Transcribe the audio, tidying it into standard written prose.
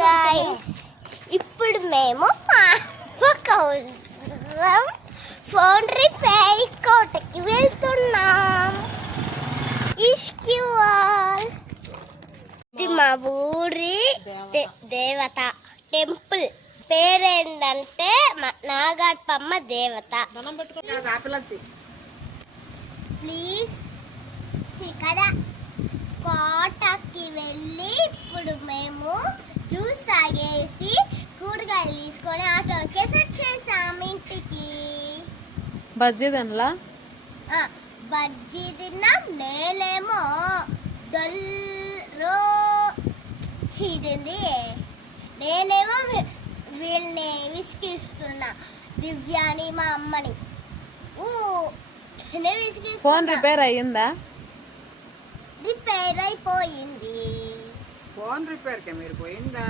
Guys ఇప్పుడు మేము మా అమ్మ కోసం ఫోన్ రిపేర్ కోటకి వెళ్తున్నాం. ఇష్క్యూఆర్ ఇది మా ఊరి దేవత టెంపుల్ పేరేంటంటే నాగప్పమ్మ దేవత. ప్లీజ్ కదా కోటకి వెళ్ళి ఇప్పుడు మేము జ్యూస్ తాగేసి కూరగాయలు తీసుకొని ఆటోకి వచ్చేసాము ఇంటికి. బజ్జీ తినలా? బజ్జీ తిన్నాం. నేనేమో చీదింది. నేనేమో వీళ్ళని విసిగిస్తున్నా, దివ్యాని మా అమ్మని. ఫోన్ రిపేర్ అయ్యిందా? రిపేర్ అయిపోయింది. ఫోన్ రిపేర్ కే మీరు పోయిందా?